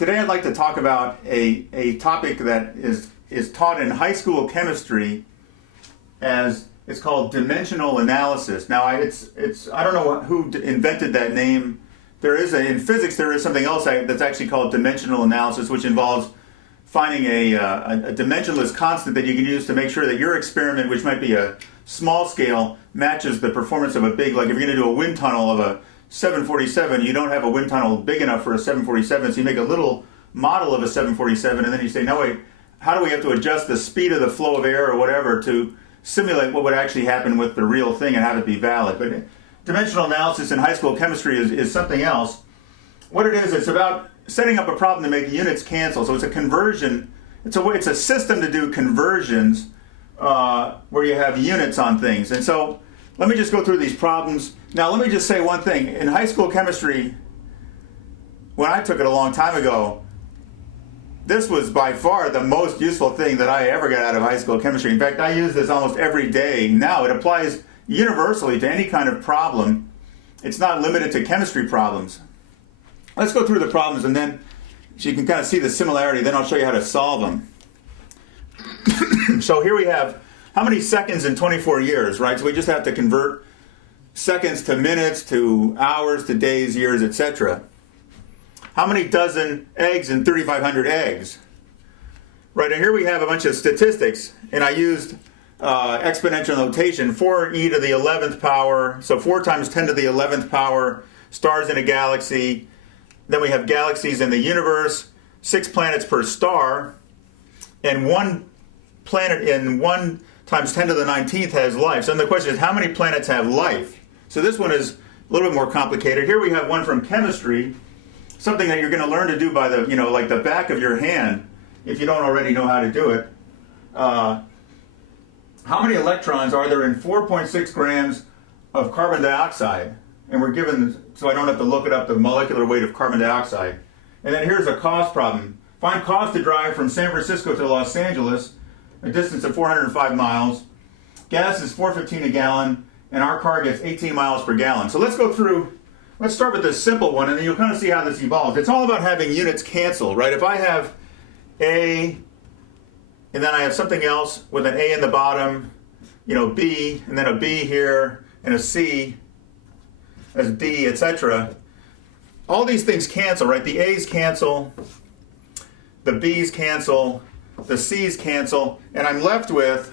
Today I'd like to talk about a topic that is taught in high school chemistry as it's called dimensional analysis. Now I don't know who invented that name. In physics there is something else that's actually called dimensional analysis, which involves finding a dimensionless constant that you can use to make sure that your experiment, which might be a small scale, matches the performance of a big, like if you're going to do a wind tunnel of a 747, you don't have a wind tunnel big enough for a 747, so you make a little model of a 747, and then you say, no wait, how do we have to adjust the speed of the flow of air or whatever to simulate what would actually happen with the real thing and have it be valid? But dimensional analysis in high school chemistry is something else. What it is, it's about setting up a problem to make units cancel. So it's a conversion, it's a system to do conversions where you have units on things. And so let me just go through these problems. Now let me just say one thing. In high school chemistry, when I took it a long time ago, this was by far the most useful thing that I ever got out of high school chemistry. In fact, I use this almost every day now. It applies universally to any kind of problem. It's not limited to chemistry problems. Let's go through the problems, and then so you can kind of see the similarity. Then I'll show you how to solve them. So here we have how many seconds in 24 years, right? So we just have to convert seconds to minutes, to hours, to days, years, etc. How many dozen eggs in 3,500 eggs? Right, and here we have a bunch of statistics, and I used exponential notation, 4e to the 11th power, so 4 times 10 to the 11th power, stars in a galaxy. Then we have galaxies in the universe, 6 planets per star, and 1 planet in 1 times 10 to the 19th has life. So then the question is, how many planets have life? So this one is a little bit more complicated. Here we have one from chemistry, something that you're going to learn to do by the, like the back of your hand, if you don't already know how to do it. How many electrons are there in 4.6 grams of carbon dioxide? And we're given, so I don't have to look it up, the molecular weight of carbon dioxide. And then here's a cost problem. Find cost to drive from San Francisco to Los Angeles, a distance of 405 miles. Gas is $4.15 a gallon, and our car gets 18 miles per gallon. So let's go through, let's start with this simple one, and then you'll kind of see how this evolves. It's all about having units cancel, right? If I have A, and then I have something else with an A in the bottom, B, and then a B here, and a C as D, etc. All these things cancel, right? The A's cancel, the B's cancel, the C's cancel, and I'm left with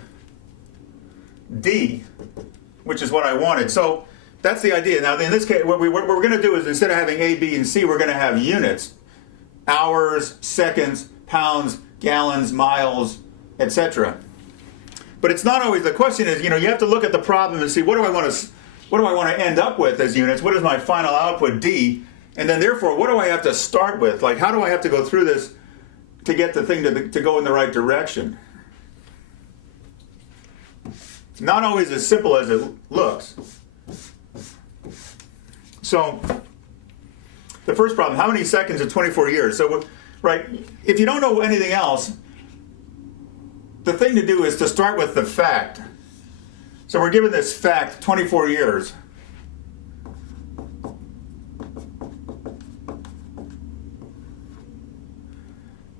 D, which is what I wanted. So that's the idea. Now in this case, what we're going to do is instead of having A, B, and C, we're going to have units. Hours, seconds, pounds, gallons, miles, etc. But it's not always, the question is, you have to look at the problem and see what do I want to end up with as units? What is my final output, D? And then therefore, what do I have to start with? Like, how do I have to go through this to get the thing to go in the right direction? Not always as simple as it looks. So, the first problem, how many seconds in 24 years? So, right, if you don't know anything else, the thing to do is to start with the fact. So we're given this fact, 24 years.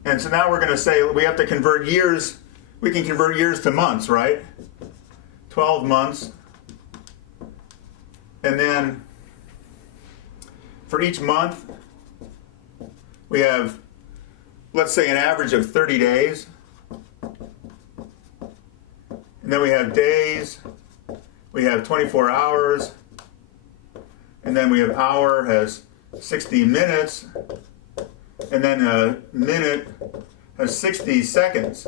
And so now we're going to say we have to convert years. We can convert years to months, right? 12 months. And then for each month, we have, let's say, an average of 30 days. And then we have days. We have 24 hours. And then we have hour has 60 minutes. And then a minute has 60 seconds.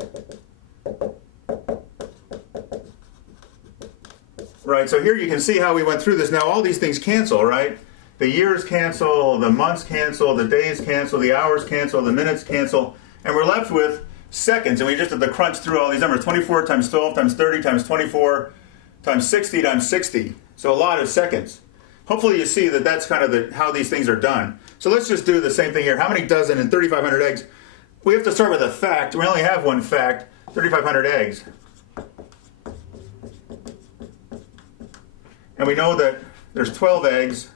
Right, so here you can see how we went through this. Now all these things cancel, right? The years cancel, the months cancel, the days cancel, the hours cancel, the minutes cancel, and we're left with seconds. And we just have to crunch through all these numbers. 24 times 12 times 30 times 24 times 60 times 60. So a lot of seconds. Hopefully you see that that's kind of how these things are done. So let's just do the same thing here. How many dozen in 3,500 eggs? We have to start with a fact. We only have one fact, 3,500 eggs. And we know that there's 12 eggs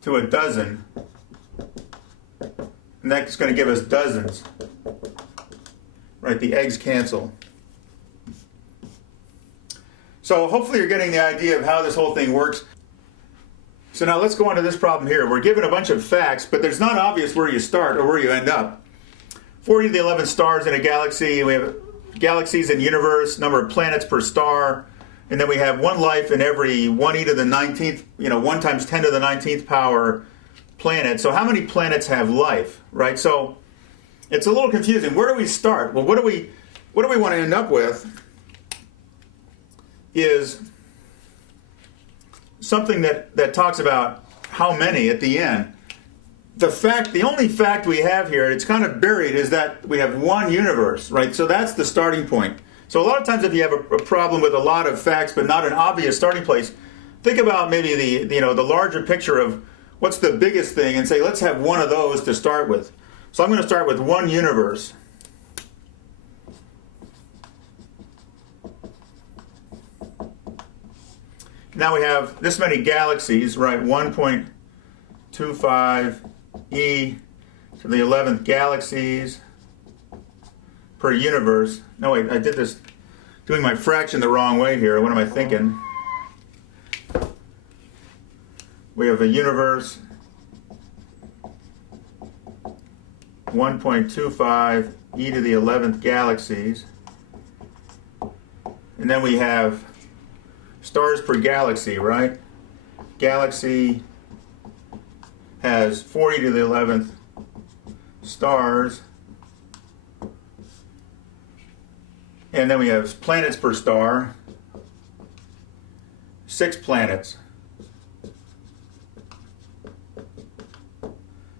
to a dozen And that's going to give us dozens. Right, the eggs cancel. So hopefully you're getting the idea of how this whole thing works. So now let's go on to this problem here. We're given a bunch of facts, but there's not obvious where you start or where you end up. 40 to the 11th stars in a galaxy. We have galaxies in the universe, number of planets per star. And then we have one life in every 1e to the 19th, 1 times 10 to the 19th power planet. So how many planets have life, right? So it's a little confusing. Where do we start? Well, what do we want to end up with is something that talks about how many at the end. The only fact we have here, it's kind of buried, is that we have one universe, right? So that's the starting point. So a lot of times if you have a problem with a lot of facts but not an obvious starting place, think about maybe the larger picture of what's the biggest thing and say, let's have one of those to start with. So I'm going to start with one universe. Now we have this many galaxies, right? 1.25 e to the 11th galaxies per universe. No, wait, I did this, doing my fraction the wrong way here. What am I thinking? We have a universe, 1.25 e to the 11th galaxies. And then we have stars per galaxy, right? Galaxy has 40 to the 11th stars. And then we have planets per star, 6 planets.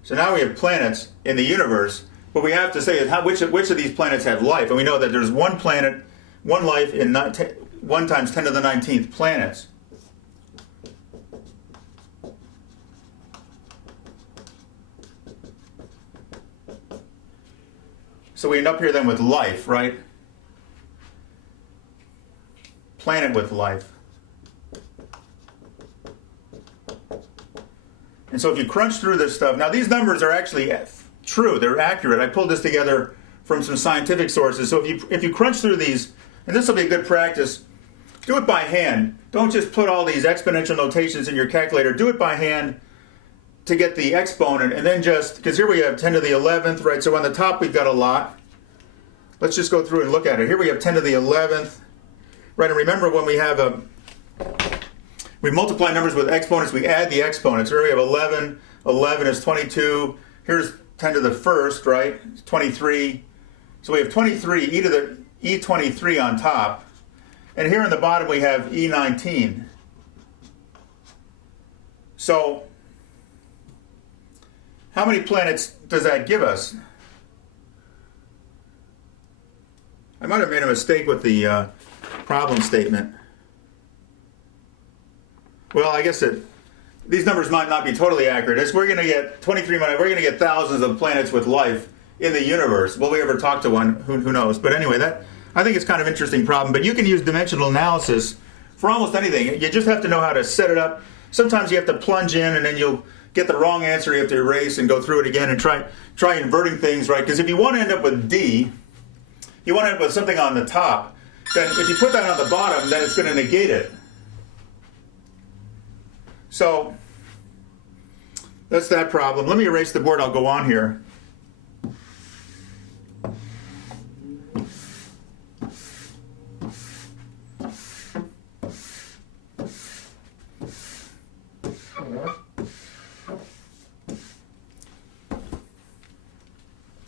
So now we have planets in the universe. What we have to say is which of these planets have life. And we know that there's one planet, one life in 1 times 10 to the 19th planets. So we end up here then with life, right? Planet with life. And so if you crunch through this stuff, now these numbers are actually true, they're accurate. I pulled this together from some scientific sources. So if you crunch through these, and this will be a good practice, do it by hand. Don't just put all these exponential notations in your calculator. Do it by hand to get the exponent, and then just, because here we have 10 to the 11th, right? So on the top we've got a lot. Let's just go through and look at it. Here we have 10 to the 11th, right? And remember when we multiply numbers with exponents, we add the exponents. Here we have 11. 11 is 22. Here's 10 to the first, right? It's 23. So we have 23, e to the E23 on top. And here in the bottom we have E19. So how many planets does that give us? I might have made a mistake with the problem statement. Well, I guess these numbers might not be totally accurate. We're going to get 23 minutes. We're going to get thousands of planets with life in the universe. Will we ever talk to one? Who knows? But anyway, I think it's kind of an interesting problem. But you can use dimensional analysis for almost anything. You just have to know how to set it up. Sometimes you have to plunge in, and then you'll get the wrong answer. You have to erase and go through it again and try inverting things, right? Because if you want to end up with D, you want to end up with something on the top. Then if you put that on the bottom, then it's going to negate it. So that's that problem. Let me erase the board. I'll go on here.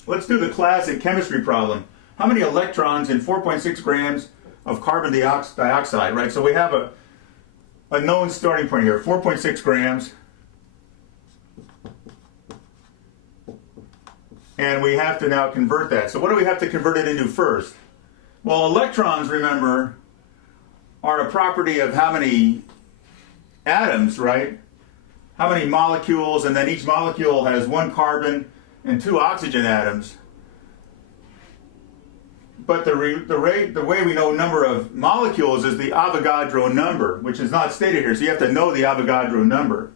Let's do the classic chemistry problem. How many electrons in 4.6 grams of carbon dioxide, right? So we have a known starting point here, 4.6 grams. And we have to now convert that. So what do we have to convert it into first? Well, electrons, remember, are a property of how many atoms, right? How many molecules, and then each molecule has 1 carbon and 2 oxygen atoms. But the way we know number of molecules is the Avogadro number, which is not stated here, so you have to know the Avogadro number.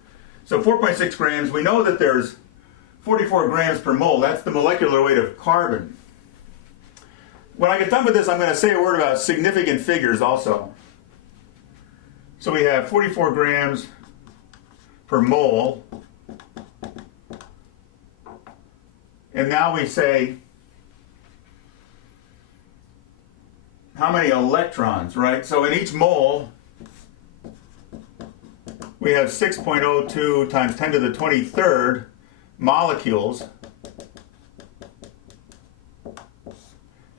So 4.6 grams, we know that there's 44 grams per mole. That's the molecular weight of carbon. When I get done with this, I'm going to say a word about significant figures also. So we have 44 grams per mole. And now we say how many electrons, right? So in each mole, we have 6.02 times 10 to the 23rd molecules.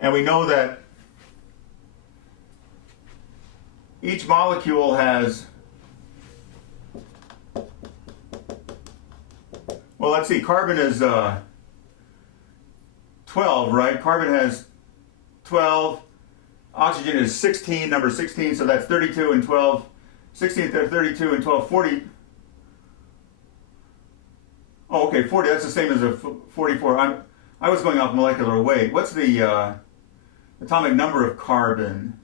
And we know that each molecule has, well, let's see, carbon is 12, right? Carbon has 12, oxygen is 16, number 16, so that's 32 and 12, 16, 32 and 12, 40. Oh, okay, 40, that's the same as a 44. I was going off molecular weight. What's the atomic number of carbon?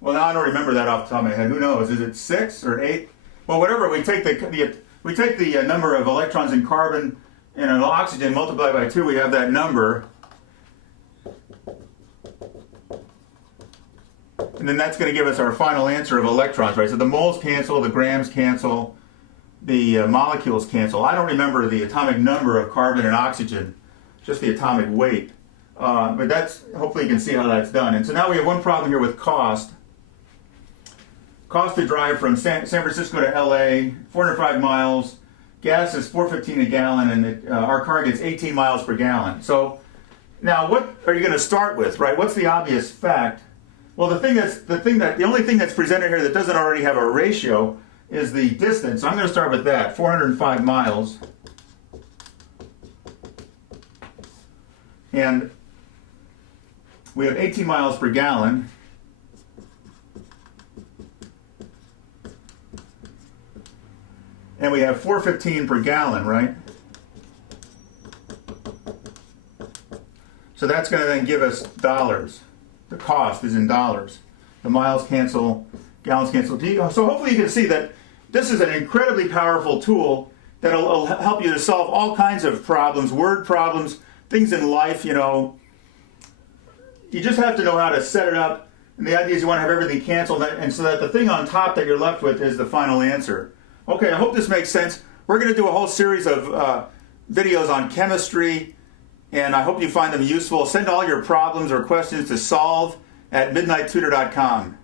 Well, now I don't remember that off the top of my head. Who knows? Is it 6 or 8? Well, whatever. We take the number of electrons in carbon and an oxygen multiplied by 2. We have that number, and then that's going to give us our final answer of electrons, right? So the moles cancel, the grams cancel, the molecules cancel. I don't remember the atomic number of carbon and oxygen, just the atomic weight. But that's, hopefully you can see how that's done. And so now we have one problem here with cost. Cost to drive from San Francisco to LA, 405 miles. Gas is $4.15 a gallon, and our car gets 18 miles per gallon. So now what are you going to start with, right? What's the obvious fact? Well, the only thing that's presented here that doesn't already have a ratio is the distance. So I'm going to start with that, 405 miles. And we have 18 miles per gallon. And we have $4.15 per gallon, right? So that's going to then give us dollars. The cost is in dollars. The miles cancel, gallons cancel. So hopefully you can see that this is an incredibly powerful tool that will help you to solve all kinds of problems, word problems, things in life, you know. You just have to know how to set it up. And the idea is you want to have everything canceled, and so that the thing on top that you're left with is the final answer. Okay, I hope this makes sense. We're going to do a whole series of videos on chemistry, and I hope you find them useful. Send all your problems or questions to solve@midnighttutor.com.